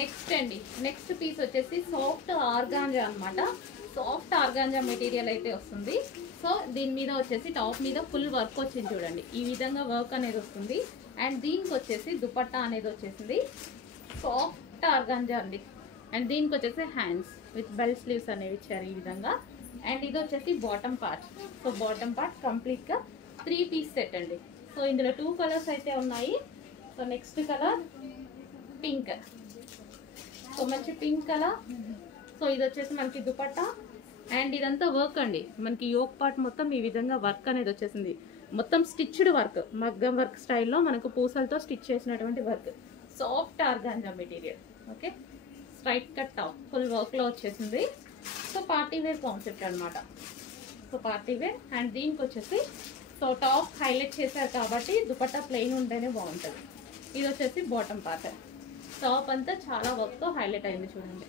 Next అండి, next piece వచ్చేసి soft organza అనమాట. సాఫ్ట్ ఆర్గాంజా మెటీరియల్ అయితే వస్తుంది. సో దీని మీద వచ్చేసి టాప్ మీద ఫుల్ వర్క్ వచ్చింది చూడండి, ఈ విధంగా వర్క్ అనేది వస్తుంది. అండ్ దీనికి వచ్చేసి దుపట్టా అనేది వచ్చేసింది సాఫ్ట్ ఆర్గాంజా అండి. అండ్ దీనికి వచ్చేసి హ్యాండ్స్ విత్ బెల్ స్లీవ్స్ అనేవి ఇచ్చారు ఈ విధంగా. అండ్ ఇది వచ్చేసి bottom part. So bottom part కంప్లీట్గా 3 పీస్ సెట్ అండి. సో ఇందులో 2 కలర్స్ అయితే ఉన్నాయి. So next colour pink. So మంచి పింక్ కలర్. సో ఇది వచ్చేసి మనకి దుపట్టా. అండ్ ఇదంతా వర్క్ అండి, మనకి యోక్ పార్ట్ మొత్తం ఈ విధంగా వర్క్ అనేది వచ్చేసింది. మొత్తం స్టిచ్డ్ వర్క్, మగ్గం వర్క్ స్టైల్లో మనకు పూసలతో స్టిచ్ చేసినటువంటి work. Soft organza material. Okay, straight cut top full వర్క్లో వచ్చేసింది. సో పార్టీ వేర్ కాన్సెప్ట్ అనమాట. So party wear. అండ్ దీనికి వచ్చేసి సో టాప్ హైలైట్ చేశారు కాబట్టి దుపట్టా ప్లెయిన్ ఉంటేనే బాగుంటుంది. ఇది వచ్చేసి బాటమ్ పార్ట్. టాప్ అంతా చాలా వర్క్తో హైలైట్ అయింది చూడండి.